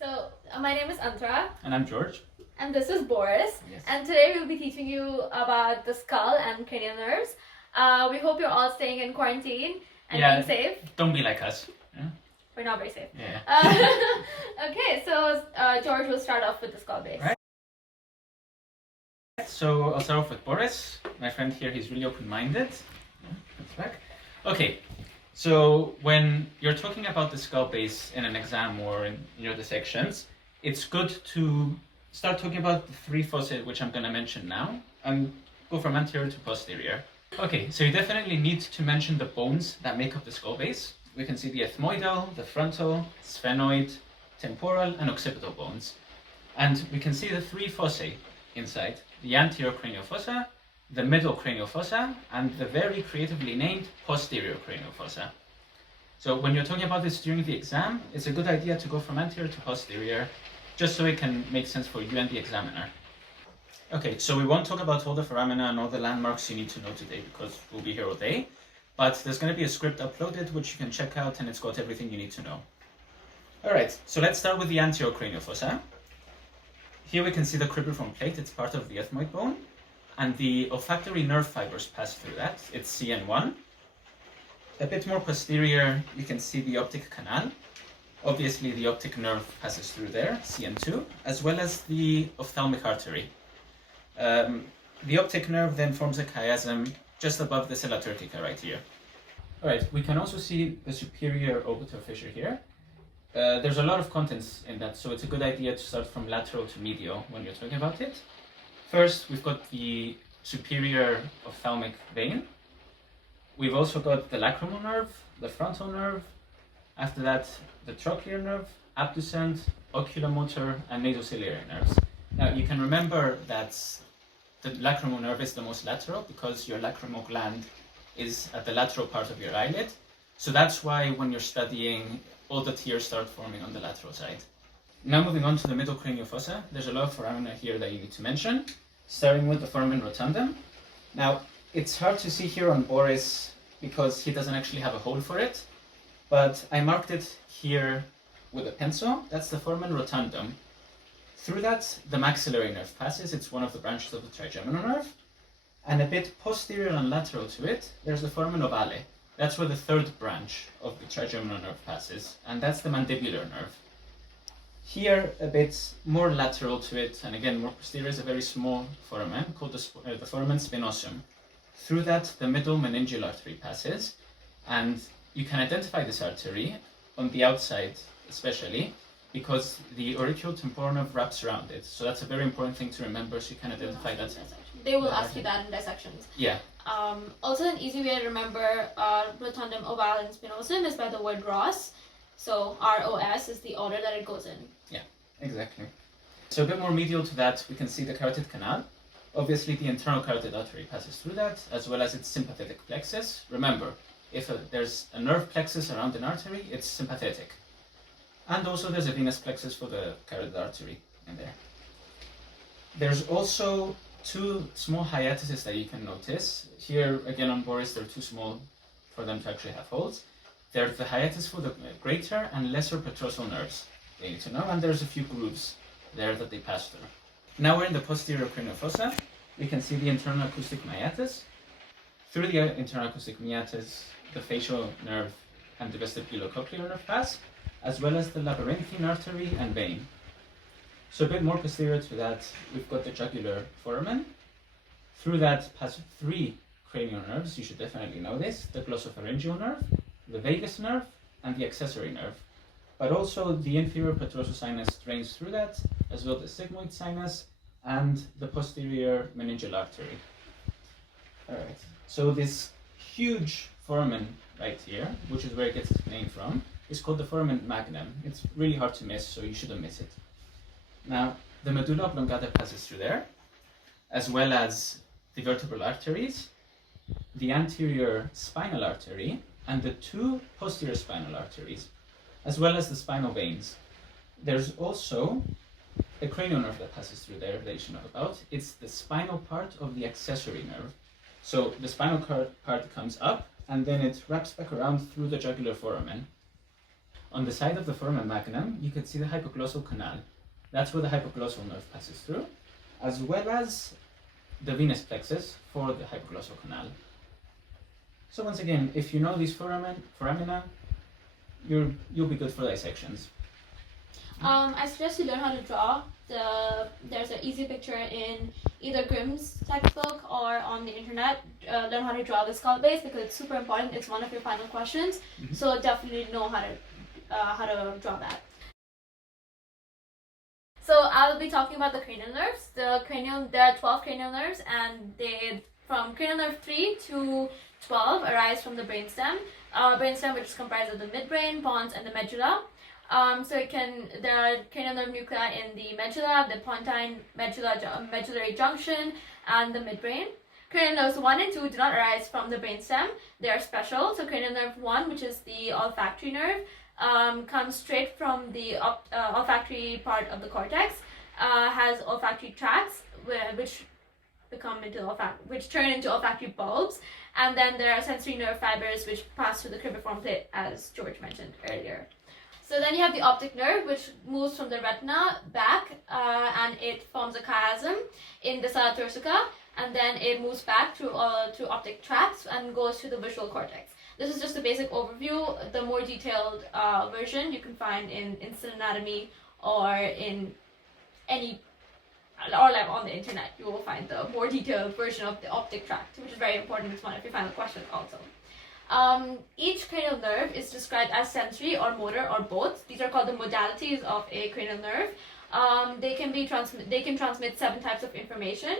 My name is Antara. And I'm George. And this is Boris. Yes. And today we'll be teaching you about the skull and cranial nerves. We hope you're all staying in quarantine and being safe. Don't be like us. Yeah? We're not very safe. Yeah. Okay, so George will start off with the skull base. Right. So I'll start off with Boris. My friend here, he's really open-minded. That's back. Okay, so when you're talking about the skull base in an exam or in your dissections, it's good to start talking about the three fossae which I'm going to mention now and go from anterior to posterior. Okay, so you definitely need to mention the bones that make up the skull base. We can see the ethmoidal, the frontal, sphenoid, temporal, and occipital bones. And we can see the three fossae inside: the anterior cranial fossa, the middle cranial fossa, and the very creatively named posterior cranial fossa. So when you're talking about this during the exam, it's a good idea to go from anterior to posterior, just so it can make sense for you and the examiner. Okay, so we won't talk about all the foramina and all the landmarks you need to know today, because we'll be here all day. But there's going to be a script uploaded which you can check out, and it's got everything you need to know. Alright, so let's start with the anterior cranial fossa. Here we can see the cribriform plate. It's part of the ethmoid bone, and the olfactory nerve fibers pass through that. It's CN1. A bit more posterior, you can see the optic canal. Obviously, the optic nerve passes through there, CN2, as well as the ophthalmic artery. The optic nerve then forms a chiasm just above the sella turcica right here. Alright, we can also see the superior orbital fissure here. There's a lot of contents in that, so it's a good idea to start from lateral to medial when you're talking about it. First, we've got the superior ophthalmic vein. We've also got the lacrimal nerve, the frontal nerve. After that, the trochlear nerve, abducent, oculomotor, and nasociliary nerves. Now, you can remember that the lacrimal nerve is the most lateral because your lacrimal gland is at the lateral part of your eyelid. So that's why when you're studying, all the tears start forming on the lateral side. Now moving on to the middle cranial fossa, there's a lot of foramina here that you need to mention, starting with the foramen rotundum. Now, it's hard to see here on Boris because he doesn't actually have a hole for it, but I marked it here with a pencil. That's the foramen rotundum. Through that, the maxillary nerve passes. It's one of the branches of the trigeminal nerve. And a bit posterior and lateral to it, there's the foramen ovale. That's where the third branch of the trigeminal nerve passes, and that's the mandibular nerve. Here, a bit more lateral to it, and again more posterior, is a very small foramen called the foramen spinosum. Through that, the middle meningeal artery passes, and you can identify this artery on the outside especially because the auriculotemporal nerve wraps around it. So that's a very important thing to remember, so you can identify that. They will ask you that in dissections. Yeah. Also, an easy way to remember rotundum, ovale, and spinosum is by the word ROS. So ROS is the order that it goes in. Yeah, exactly. So a bit more medial to that, we can see the carotid canal. Obviously, the internal carotid artery passes through that, as well as its sympathetic plexus. Remember, if there's a nerve plexus around an artery, it's sympathetic. And also there's a venous plexus for the carotid artery in there. There's also two small hiatuses that you can notice. Here, again on Boris, they're too small for them to actually have holes. They're the hiatus for the greater and lesser petrosal nerves that you need to know, and there's a few grooves there that they pass through. Now we're in the posterior cranial fossa. We can see the internal acoustic meatus. Through the internal acoustic meatus, the facial nerve and the vestibulocochlear nerve pass, as well as the labyrinthine artery and vein. So a bit more posterior to that, we've got the jugular foramen. Through that pass three cranial nerves, you should definitely know this: the glossopharyngeal nerve, the vagus nerve, and the accessory nerve. But also the inferior petrosal sinus drains through that, as well as the sigmoid sinus and the posterior meningeal artery. Alright, so this huge foramen right here, which is where it gets its name from, is called the foramen magnum. It's really hard to miss, so you shouldn't miss it. Now, the medulla oblongata passes through there, as well as the vertebral arteries, the anterior spinal artery, and the two posterior spinal arteries, as well as the spinal veins. There's also a cranial nerve that passes through there that you should know about. It's the spinal part of the accessory nerve. So the spinal part comes up, and then it wraps back around through the jugular foramen. on the side of the foramen magnum, you can see the hypoglossal canal. That's where the hypoglossal nerve passes through, as well as the venous plexus for the hypoglossal canal. So once again, if you know these foramina, you'll be good for dissections. I suggest you learn how to draw. There's an easy picture in either Grimm's textbook or on the internet. Learn how to draw the skull base because it's super important. It's one of your final questions, so definitely know how to draw that. So I'll be talking about the cranial nerves. There are 12 cranial nerves, and they from cranial nerve 3 to 12 arise from the brainstem. Brainstem, which is comprised of the midbrain, pons, and the medulla. There are cranial nerve nuclei in the medulla, the pontine medullary junction, and the midbrain. Cranial nerves 1 and 2 do not arise from the brainstem. They are special. So cranial nerve 1, which is the olfactory nerve, comes straight from the olfactory part of the cortex, has olfactory tracts which turn into olfactory bulbs, and then there are sensory nerve fibers which pass through the cribriform plate, as George mentioned earlier. So then you have the optic nerve, which moves from the retina back, and it forms a chiasm in the sala turcica, and then it moves back through optic tracts and goes to the visual cortex. This is just a basic overview. The more detailed version you can find in Instant Anatomy or in on the internet. You will find the more detailed version of the optic tract, which is very important. It's one of your final questions also. Each cranial nerve is described as sensory or motor or both. These are called the modalities of a cranial nerve. They can transmit 7 types of information.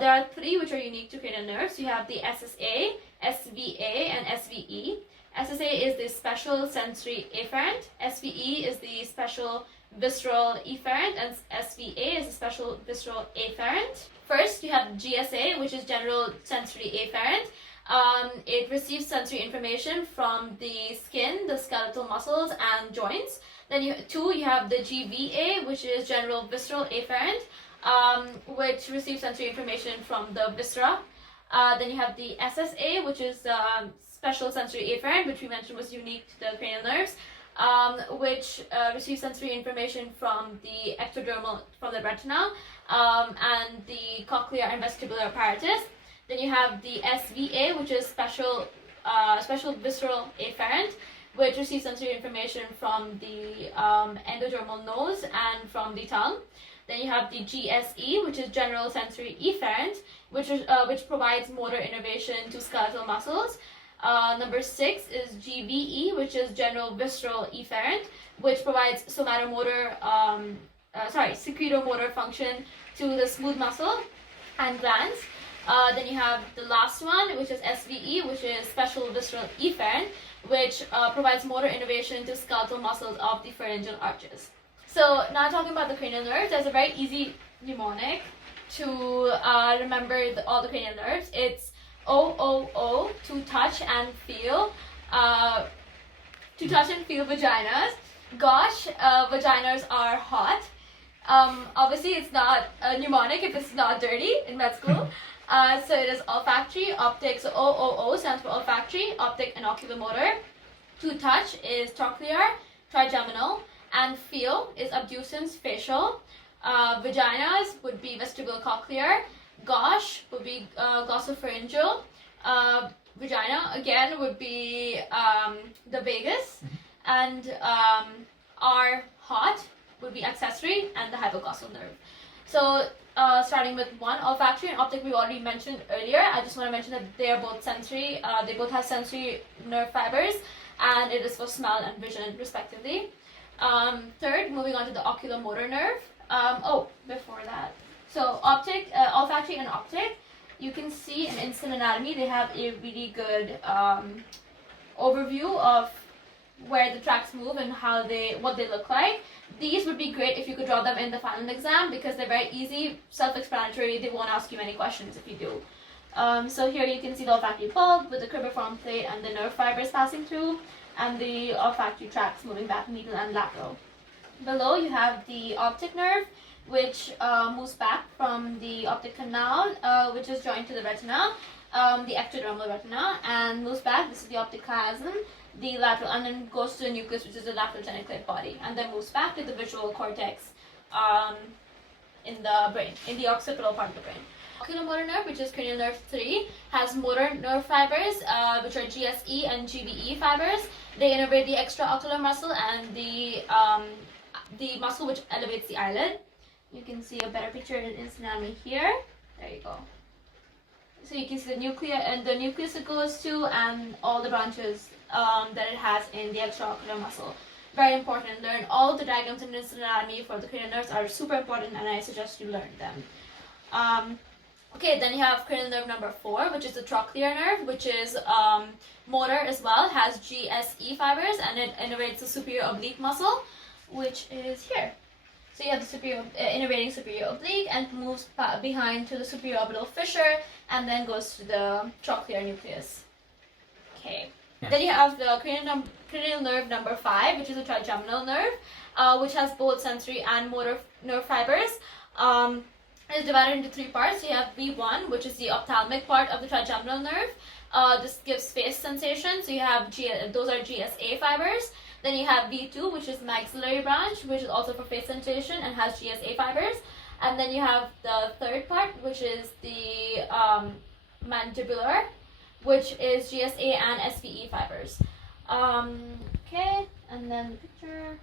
There are 3 which are unique to cranial nerves. You have the SSA, SVA, and SVE. SSA is the special sensory afferent. SVE is the special visceral efferent, and SVA is the special visceral afferent. First, you have GSA, which is general sensory afferent. It receives sensory information from the skin, the skeletal muscles, and joints. Then you have the GVA, which is general visceral afferent, which receives sensory information from the viscera. Then you have the SSA, which is special sensory afferent, which we mentioned was unique to the cranial nerves, which receives sensory information from the retina, and the cochlear and vestibular apparatus. Then you have the SVA, which is special visceral afferent, which receives sensory information from the endodermal nose and from the tongue. Then you have the GSE, which is general sensory efferent, which provides motor innervation to skeletal muscles. Number 6 is GVE, which is general visceral efferent, which provides secretomotor function to the smooth muscle and glands. Then you have the last one, which is SVE, which is special visceral efferent, which provides motor innervation to skeletal muscles of the pharyngeal arches. So now talking about the cranial nerves, there's a very easy mnemonic to remember all the cranial nerves. It's OOO, to touch and feel. To touch and feel vaginas. Gosh, vaginas are hot. Obviously, it's not a mnemonic if it's not dirty in med school. So it is olfactory, optic. So OOO stands for olfactory, optic, and oculomotor. To touch is trochlear, trigeminal, and feel is abducens, facial. Vaginas would be vestibulocochlear. Gosh would be glossopharyngeal. Vagina again would be the vagus, and are hot would be accessory, and the hypoglossal nerve. So starting with 1, olfactory and optic we already mentioned earlier. I just want to mention that they are both sensory. They both have sensory nerve fibers, and it is for smell and vision respectively. Third, moving on to the oculomotor nerve. Before that, so olfactory and optic, you can see in Instant Anatomy they have a really good overview of where the tracts move and what they look like. These would be great if you could draw them in the final exam because they're very easy, self-explanatory. They won't ask you many questions if you do. So here you can see the olfactory bulb with the cribriform plate and the nerve fibers passing through, and the olfactory tracts moving back medial and lateral. Below you have the optic nerve, which moves back from the optic canal, which is joined to the retina, the ectodermal retina, and moves back. This is the optic chiasm, the lateral, and then goes to the nucleus, which is the lateral geniculate body, and then moves back to the visual cortex in the brain, in the occipital part of the brain. Oculomotor nerve, which is cranial nerve 3, has motor nerve fibers, which are GSE and GBE fibers. They innervate the extraocular muscle and the muscle which elevates the eyelid. You can see a better picture in anatomy here. There you go. So you can see the nucleus and the nucleus it goes to, and all the branches that it has in the extraocular muscle. Very important. Learn all the diagrams in instant anatomy for the cranial nerves are super important, and I suggest you learn them. Okay, then you have cranial nerve number 4, which is the trochlear nerve, which is motor as well, has GSE fibers, and it innervates the superior oblique muscle, which is here. So you have the superior, innervating superior oblique, and moves behind to the superior orbital fissure, and then goes to the trochlear nucleus. Okay. Yeah. Then you have the cranial nerve number 5, which is the trigeminal nerve, which has both sensory and motor nerve fibers. It is divided into 3 parts. You have V1, which is the ophthalmic part of the trigeminal nerve. This gives face sensation. So you have those are GSA fibers. Then you have V2, which is maxillary branch, which is also for face sensation and has GSA fibers. And then you have the third part, which is the mandibular, which is GSA and SVE fibers. Okay, and then the picture.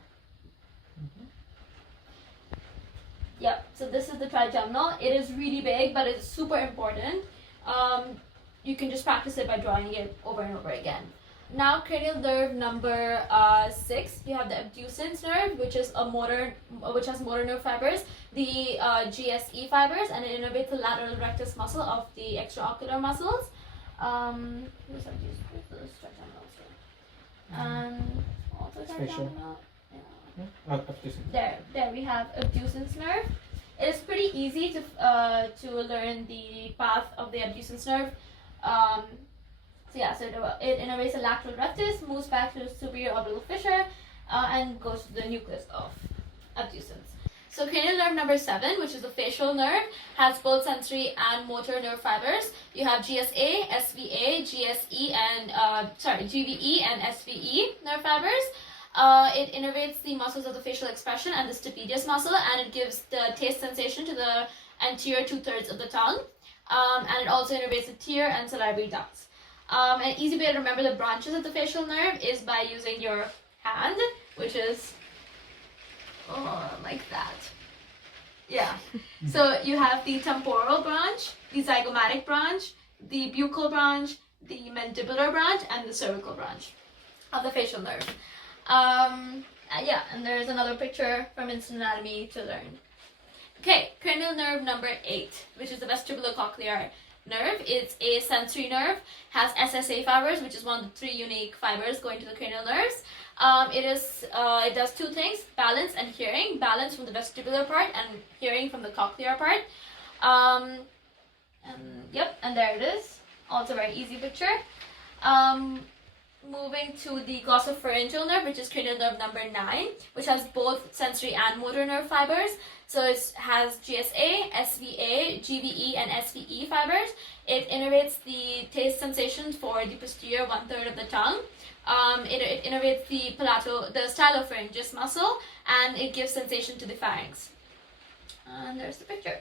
Yep, so this is the trigeminal. It is really big, but it's super important. You can just practice it by drawing it over and over again. Now, cranial nerve number 6, you have the abducens nerve, which is which has motor nerve fibers, the GSE fibers, and it innervates the lateral rectus muscle of the extraocular muscles. Where's the trigeminal? And also trigeminal. There we have abducens nerve. It is pretty easy to learn the path of the abducens nerve. So it innervates the lateral rectus, moves back to the superior orbital fissure, and goes to the nucleus of abducens. So cranial nerve number 7, which is the facial nerve, has both sensory and motor nerve fibers. You have GSA, SVA, GSE, and GVE and SVE nerve fibers. It innervates the muscles of the facial expression and the stapedius muscle, and it gives the taste sensation to the anterior 2/3 of the tongue. And it also innervates the tear and salivary ducts. An easy way to remember the branches of the facial nerve is by using your hand, which is like that. Yeah. So you have the temporal branch, the zygomatic branch, the buccal branch, the mandibular branch, and the cervical branch of the facial nerve. And there's another picture from instant anatomy to learn. Okay, cranial nerve number 8, which is the vestibulocochlear nerve. It's a sensory nerve, has SSA fibers, which is one of the 3 unique fibers going to the cranial nerves. It does 2 things: balance and hearing. Balance from the vestibular part and hearing from the cochlear part. And there it is. Also a very easy picture. Moving to the glossopharyngeal nerve, which is cranial nerve number 9, which has both sensory and motor nerve fibers. So it has GSA, SVA, GVE, and SVE fibers. It innervates the taste sensations for the posterior 1/3 of the tongue. It innervates the stylopharyngeus muscle, and it gives sensation to the pharynx. And there's the picture.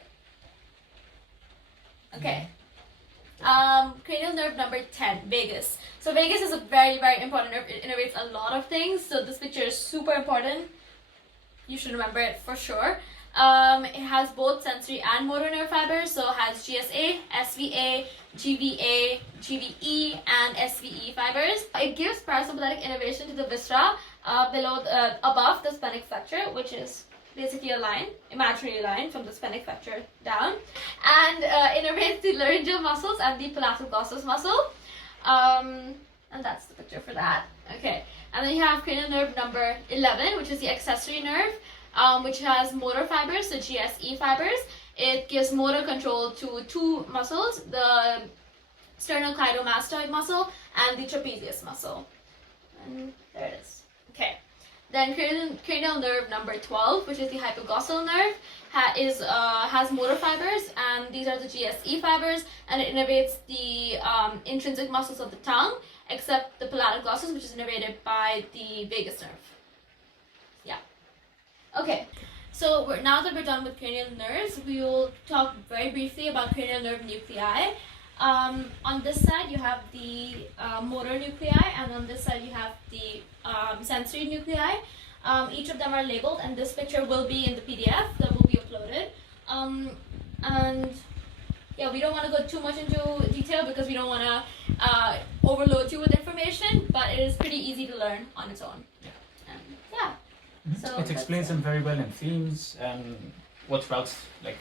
Okay. Cranial nerve number 10, vagus. So vagus is a very, very important nerve. It innervates a lot of things. So this picture is super important. You should remember it for sure. It has both sensory and motor nerve fibers. So it has GSA, SVA, GVA, GVE, and SVE fibers. It gives parasympathetic innervation to the viscera above the splenic flexure, which is basically a line, imaginary line from the splenic flexure down, and innervates the laryngeal muscles and the palatoglossus muscle. And that's the picture for that. Okay, and then you have cranial nerve number 11, which is the accessory nerve, which has motor fibers, so GSE fibers. It gives motor control to 2 muscles, the sternocleidomastoid muscle and the trapezius muscle. And there it is. Okay. Then cranial nerve number 12, which is the hypoglossal nerve, has motor fibers, and these are the GSE fibers, and it innervates the intrinsic muscles of the tongue, except the palatal-glossus, which is innervated by the vagus nerve. Yeah. Okay. So now that we're done with cranial nerves, we will talk very briefly about cranial nerve nuclei. On this side you have the motor nuclei, and on this side you have the sensory nuclei. Each of them are labeled, and this picture will be in the PDF that will be uploaded. And yeah, we don't want to go too much into detail because we don't want to overload you with information, but it is pretty easy to learn on its own. And yeah. So it explains them very well in themes and what routes like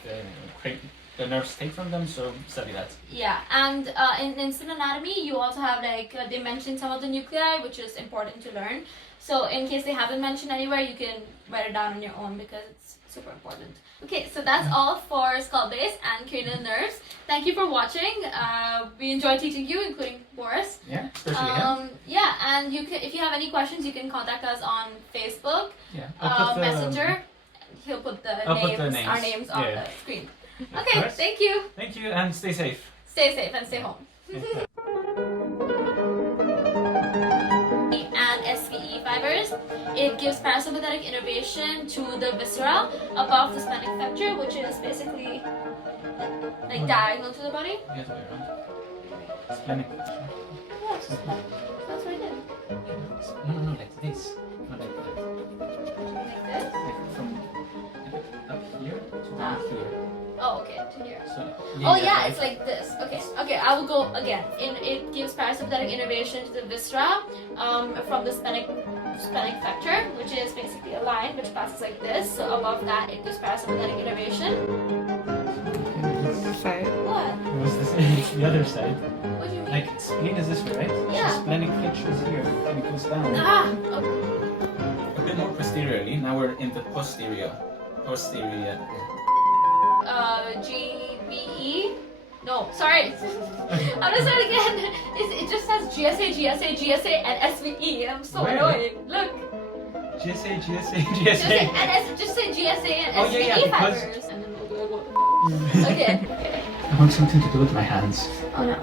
the nerves take from them, so study that. Yeah, and in instant anatomy you also have like they mention some of the nuclei, which is important to learn. So in case they haven't mentioned anywhere, you can write it down on your own because it's super important. Okay, so that's all for skull base and cranial nerves. Thank you for watching. We enjoyed teaching you, including Boris. Yeah, especially him. Yeah, and you can, if you have any questions, you can contact us on Facebook, Yeah, Messenger. He'll put our names on the screen. Okay, thank you. Thank you, and stay safe. Stay safe and stay home. And SVE fibers. It gives parasympathetic innervation to the viscera above the splenic flexure, which is basically like diagonal to the body. The other way around. Splenic. Yes, that's what I did. No, like this. Not like that. Like this? Like from up here to down here. Oh, okay, to here. So, Yeah, it's like this. Okay, I will go again. It gives parasympathetic innervation to the viscera from the splenic flexure, which is basically a line which passes like this. So above that, it gives parasympathetic innervation. This side. What? What's this? The other side. What do you mean? Like spleen is this way, right? Yeah. So splenic flexure is here, and it goes down. Okay. A bit more posteriorly. Now we're in the posterior. Posterior. GBE. No, sorry. I'm gonna start again. It just says GSA, and SVE. I'm so Where? annoyed. Look. GSA. Just say GSA and SVE because- fibers. And then we'll go, what? Okay. I want something to do with my hands. Oh no.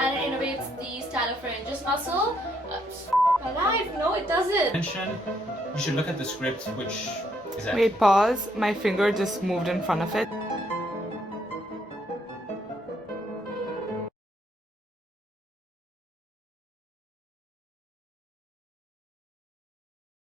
And it innervates the stylophryngous muscle. Alive? No, it doesn't. Attention. You should look at the script, which is Wait, pause. My finger just moved in front of it.